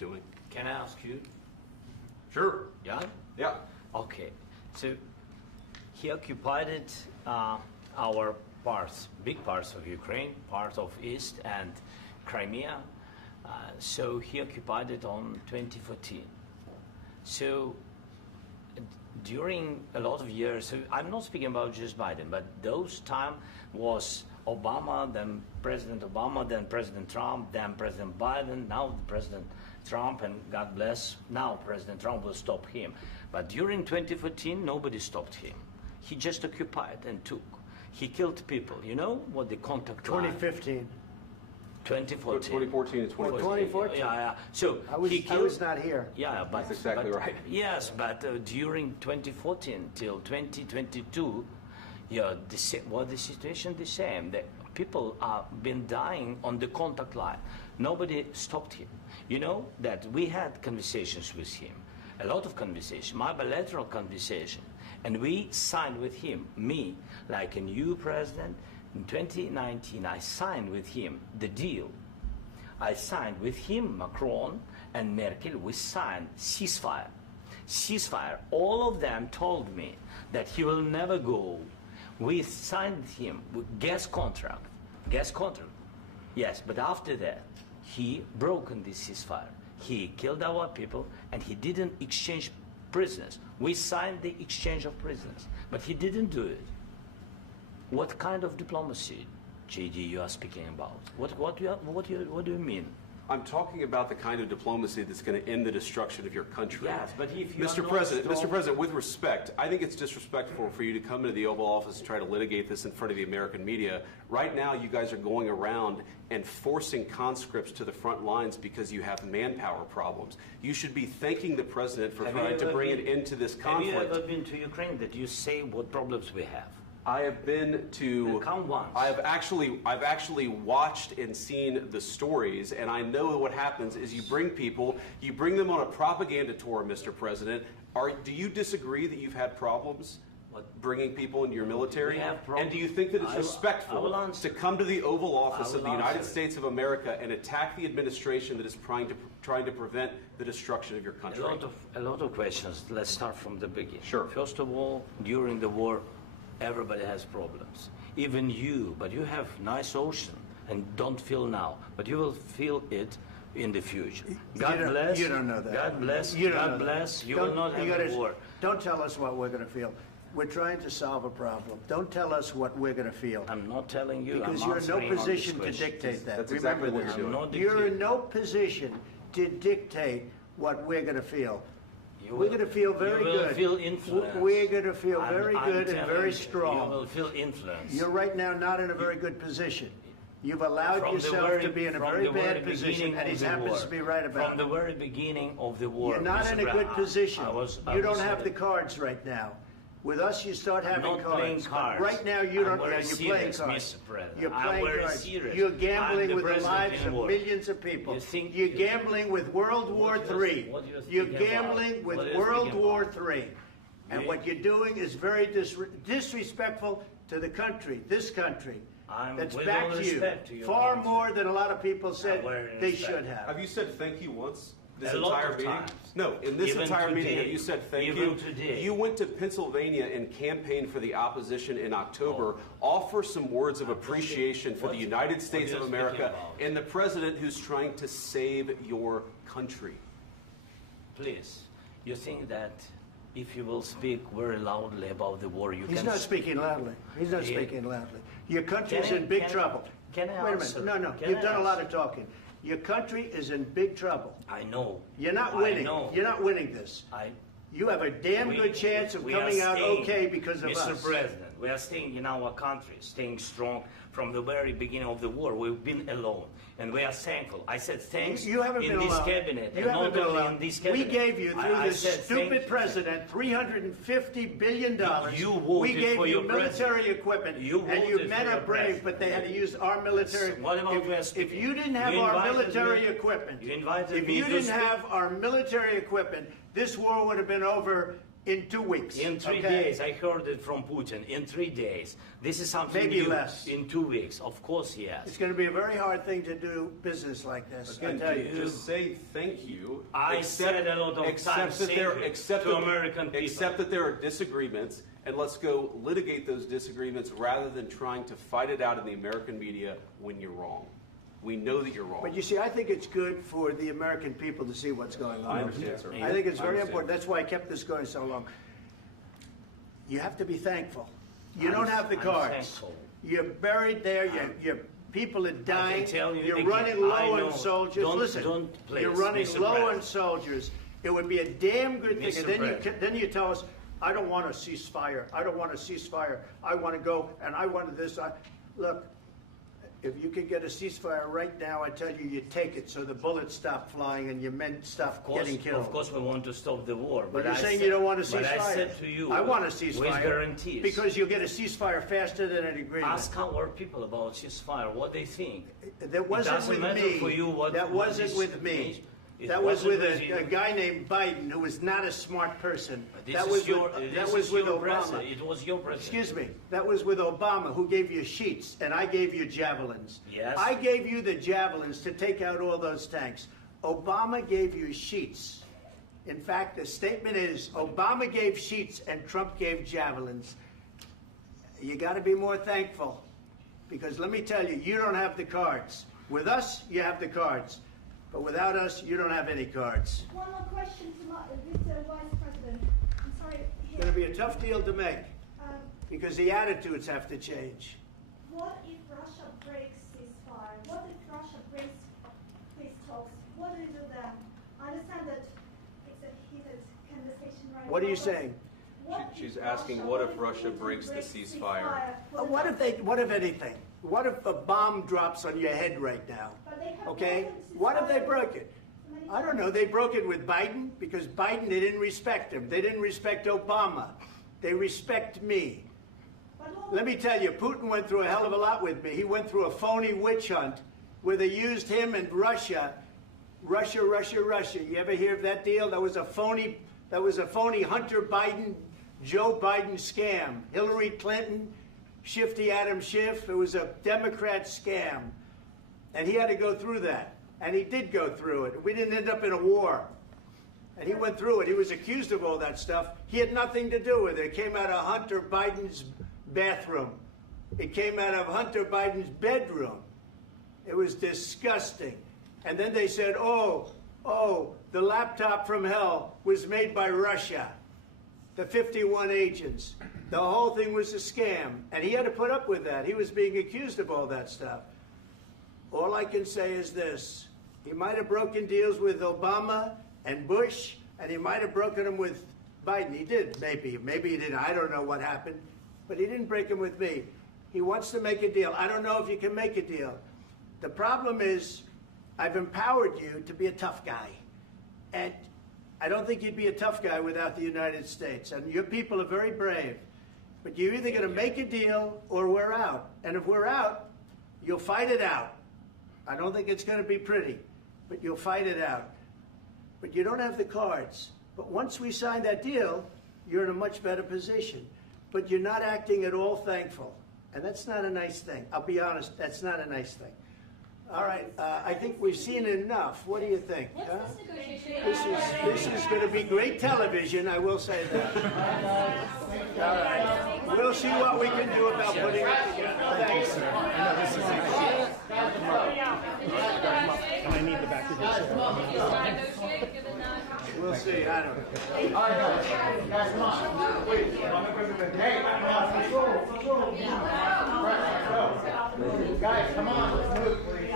doing? Can I ask you? Sure. Yeah? Yeah. Okay. So he occupied it, our parts, big parts of Ukraine, part of East and Crimea. So he occupied it on 2014. So during a lot of years, so I'm not speaking about just Biden, but those time was Obama, then President Obama, then President Trump, then President Biden, now President Trump, and God bless, now President Trump will stop him. But during 2014, nobody stopped him. He just occupied and took. He killed people. You know what the contact line? 2015. 2014. 2014 and 2014. 2014. Yeah. So I was not here. Yeah, but That's exactly right. Yes, but during 2014 till 2022, yeah, the situation the same. The people have been dying on the contact line. Nobody stopped him. You know that we had conversations with him, a lot of conversation, my bilateral conversation, and we signed with him, me, like a new president. In 2019, I signed with him the deal. I signed with him, Macron and Merkel, we signed ceasefire. Ceasefire. All of them told me that he will never go. We signed him with gas contract. Gas contract. Yes, but after that, he broken this ceasefire. He killed our people and he didn't exchange prisoners. We signed the exchange of prisoners, but he didn't do it. What kind of diplomacy, JD, you are speaking about? What do you mean? I'm talking about the kind of diplomacy that's going to end the destruction of your country. Yes, but if you Mr. President, with respect, I think it's disrespectful for you to come into the Oval Office and try to litigate this in front of the American media. Right now, you guys are going around and forcing conscripts to the front lines because you have manpower problems. You should be thanking the President for trying to bring an end to this conflict. Have you ever been to Ukraine that you say what problems we have? I have been to. Come once. I've actually watched and seen the stories, and I know what happens is you bring people, you bring them on a propaganda tour, Mr. President. Do you disagree that you've had problems bringing people into your military? And do you think that it's respectful to come to the Oval Office of the United States of America and attack the administration that is trying to prevent the destruction of your country? A lot of questions. Let's start from the beginning. Sure. First of all, during the war, everybody has problems, even you, but you have nice ocean and don't feel now, but you will feel it in the future. God bless. You don't know that. God bless. You don't God know bless. that. You will not have a war. Don't tell us what we're going to feel. We're trying to solve a problem. Don't tell us what we're going to feel. I'm not telling you. Because I'm you're in no answering on position this to question. dictate that. That's Remember exactly what this. you're doing. You're in no position to dictate what we're going to feel. You We're going to feel very you will good. Feel influence. We're going to feel very I'm good and telling very you, strong. You will feel influence. You're right now not in a very good position. You've allowed From the yourself very- to be in a from very the bad very position, beginning and he of the happens war. to be right about From the it. very beginning of the war. You're not Mr. in a good Brown, position. I You don't was have the saying- cards right now. With us, you start having not cards. playing cards. Right now, you don't. I'm very You're playing serious, cards. Mr. President. You're I'm playing very cards. serious. You're I'm gambling the with the president lives in of war. millions of people. You think- You're gambling with World War III. what you're You're speaking gambling about? with What are you World speaking War about? III. And You- what you're doing is very disrespectful to the country, this country. That's with back all to you. respect to your Far country. more than a lot of people said very they respect. should have. Have you said thank you once? This A lot entire of meeting? times. No, in this Even entire meeting, today. have you said thank Even you? today. You went to Pennsylvania and campaigned for the opposition in October. Offer some words of appreciation for the United States are of you America speaking about? and the president who's trying to save your country. Please, you think that if you will speak very loudly about the war, you He's can... not speaking loudly. He's not Yeah. speaking loudly. Your country's Can I- in big can I- trouble. can I Wait a answer? minute. No. Can You've I done a lot answer? of talking. Your country is in big trouble. I know. You're not I winning. know. You're not winning this. You have a damn good chance of we are coming out staying, okay because of Mr. us. President, we are staying in our country, staying strong from the very beginning of the war. We've been alone, and we are thankful. I said thanks You haven't in been this alone. cabinet, You and haven't not been only alone. in this We cabinet. gave you, through I this said thank stupid you. president, $350 billion. You voted we gave for you your military president. equipment, You and you voted men for are your brave, president. but they had to use our military. What about West? If you didn't have You our invited military me- equipment, you invited if me you to didn't speak. have our military equipment, this war would have been over in 2 weeks. In 3 days, I heard it from Putin. In 3 days, this is something Maybe new. less. In 2 weeks, of course, yes. It's going to be a very hard thing to do business like this. I Again, tell you. just say thank you. I said a lot of times to American people. Accept that there are disagreements, and let's go litigate those disagreements rather than trying to fight it out in the American media when you're wrong. We know that you're wrong. But you see, I think it's good for the American people to see what's going on. I understand, sir. I think it's I very understand. important. That's why I kept this going so long. You have to be thankful. You don't have the I'm cards. thankful. You're buried there. Your people are dying. tell you You're again, running I low know. on soldiers. Don't- Listen, don't please, you're running Mr. low on President. soldiers. It would be a damn good thing. Mr. And then President. then you tell us, I don't want a ceasefire. I don't want a ceasefire. I want to go and I want this. Look, if you could get a ceasefire right now, I tell you, you take it so the bullets stop flying and your men stop getting killed. Of course, we want to stop the war. But you're I saying said- you don't want a ceasefire. But I said to you, I want a ceasefire. with guarantees. Because you'll get a ceasefire faster than an agreement. Ask our people about ceasefire, what they think. That wasn't doesn't with matter me. for you what- That what wasn't is- with me. It That was wasn't with with you. a guy named Biden, who was not a smart person. This That is was your, with, this that is was with your Obama. president. It was your president. Excuse me. That was with Obama, who gave you sheets, and I gave you javelins. Yes. I gave you the javelins to take out all those tanks. Obama gave you sheets. In fact, the statement is Obama gave sheets and Trump gave javelins. You got to be more thankful, because let me tell you, you don't have the cards. With us, you have the cards. But without us, you don't have any cards. One more question to Mr. Vice President. I'm sorry. It's going to be a tough deal to make, Um, because the attitudes have to change. what if Russia breaks ceasefire? What if Russia breaks peace talks? What do you do then? I understand that it's a heated conversation right What are now, you but saying? what She's if asking, what if Russia breaks the ceasefire? What if anything? What if a bomb drops on your head right now? But they have Okay? broken the What if they ceasefire broke it? many I don't times. know. They broke it with Biden, because Biden, they didn't respect him. They didn't respect Obama. They respect me. But what Let me tell you, Putin went through a hell of a lot with me. He went through a phony witch hunt where they used him and Russia. Russia. You ever hear of that deal? That was a phony Hunter Biden, Joe Biden scam. Hillary Clinton, Shifty Adam Schiff. It was a Democrat scam. And he had to go through that. And he did go through it. We didn't end up in a war. And he went through it. He was accused of all that stuff. He had nothing to do with it. It came out of Hunter Biden's bathroom. It came out of Hunter Biden's bedroom. It was disgusting. And then they said, oh, the laptop from hell was made by Russia. The 51 agents. The whole thing was a scam. And he had to put up with that. He was being accused of all that stuff. All I can say is this. He might have broken deals with Obama and Bush, and he might have broken them with Biden. He did, maybe. Maybe he didn't. I don't know what happened. But he didn't break them with me. He wants to make a deal. I don't know if you can make a deal. The problem is, I've empowered you to be a tough guy. And I don't think you'd be a tough guy without the United States. And your people are very brave. But you're either going to make a deal or we're out. And if we're out, you'll fight it out. I don't think it's going to be pretty, but you'll fight it out. But you don't have the cards. But once we sign that deal, you're in a much better position. But you're not acting at all thankful. And that's not a nice thing. I'll be honest, that's not a nice thing. All right, I think we've seen enough. What do you think? Huh? This is going to be great television, I will say that. All right. We'll see what we can do about putting it together. Thanks, sir. And I need the back of this. We'll see. I don't know. All right, guys, come on. Wait. Hey, control. Guys, come on. Let's move, please.